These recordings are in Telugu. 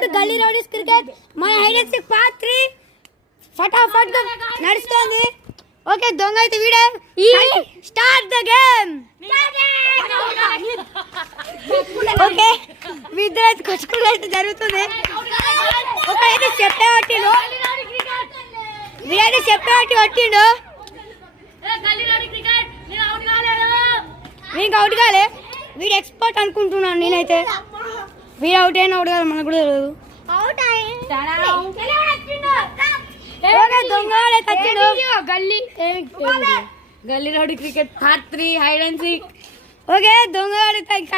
వెల్కమ్ టు గల్లీ రౌడీస్ క్రికెట్. మన హైడ్ అండ్ సీక్ పార్ట్ 3 ఫటాఫట్ గా నడుస్తుంది. ఓకే దొంగ అయితే వీడే start the game. Okay video అయితే కొట్టుకుని అయితే జరుగుతుంది. ఒకైతే చెప్పేవాటిలో వీడైతే చెప్పేవాటి కొట్టిండు. వీడికి అవుట్ కాలే. వీడు ఎక్స్పర్ట్ అనుకుంటున్నాను నేనైతే. వీడు అవుట్ అయినా అవుట్ కాదు మనకు కూడా తెలియదు. గల్లీ rowdy cricket part 3 hide and seek. Okay దొంగ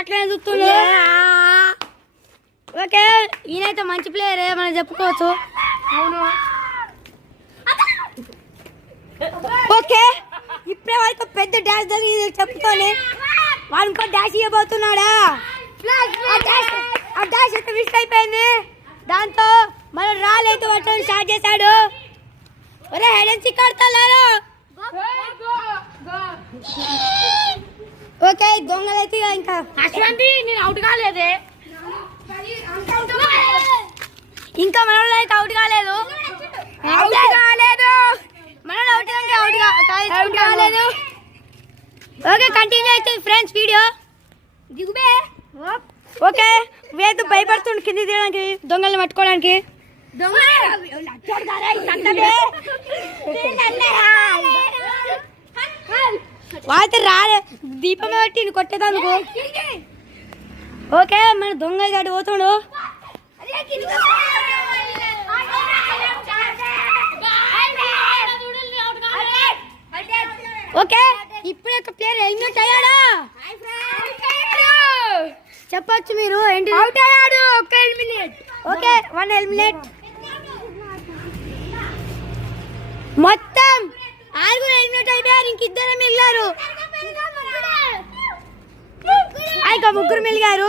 అట్లనే చూస్తున్నాడు. ఓకే ఈయనైతే మంచి ప్లేయరే మనం చెప్పుకోవచ్చు. అవును. ఓకే ఇప్పుడే వాడికి పెద్ద డాష్ జరిగింది చెప్పుకొని వాడు ఇంకో డాష్ ఇవ్వబోతున్నాడా. ఆ డాష్ అయితే మిస్ అయిపోయింది. దాంతో మనం రాలేదు పట్టడం స్టార్ట్ చేశాడు. ఒరే హైడ్ అండ్ సీక్ ఆడతారు. ఓకే దొంగలైతే ఇంకా అశ్వంతి నేను అవుట్ కాలేదే. ఇంకా మనలో అయితే అవుట్ కాలేదు. మన అవుట్ కాలేదు. ఓకే కంటిన్యూ అయితే ఫ్రెండ్స్ వీడియో దిగుబే. ఓకే వేదు భయపడుతుండు కింద తీయడానికి దొంగల్ని పట్టుకోవడానికి. వాయితే రాలే దీపమే పెట్టి కొట్టేదానికి. ఓకే మన దొంగ గడి పోతుండు. ఓకే ఇప్పుడు ఒక ప్లేయర్ ఎలిమినేట్ అయ్యాడా చెప్పొచ్చు మీరు ఏంటి. అవుట్ అయ్యాడు. ఒక ఎలిమినేట్. Okay 1 eliminate. మొత్తం 6 ఎలిమినేట్ అయిపోయారు. ఇంకిద్దరు మిగిలారు. ఇంకా 3 మిగిలారు.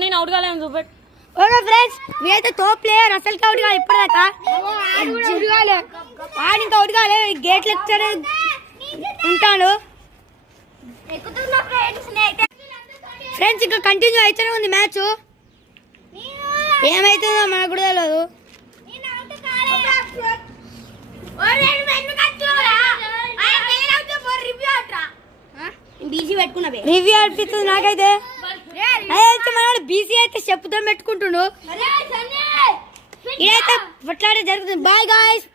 నేను అవుట్ కాలేను చూపెట్టు. ఓకే ఫ్రెండ్స్ వీడైతే టాప్ ప్లేయర్ అసలుకి అవుట్ కాలే ఇప్పటిదాకా. వాడు ఇంకా అవుట్ కాలే. గేట్ లెక్చర్ ఉంటాడు. ఫ్రెండ్స్ ఇంకా కంటిన్యూ అయితేనే ఉంది మ్యాచ్. ఏమైతుందో మనకు కూడా తెలియదు. రివ్యూ అనిపిస్తుంది నాకైతే. అదే మనవాడు బీసీ అయితే చెప్పుతో పెట్టుకుంటుండు. ఇదైతే కొట్లాడే జరుగుతుంది. Bye guys.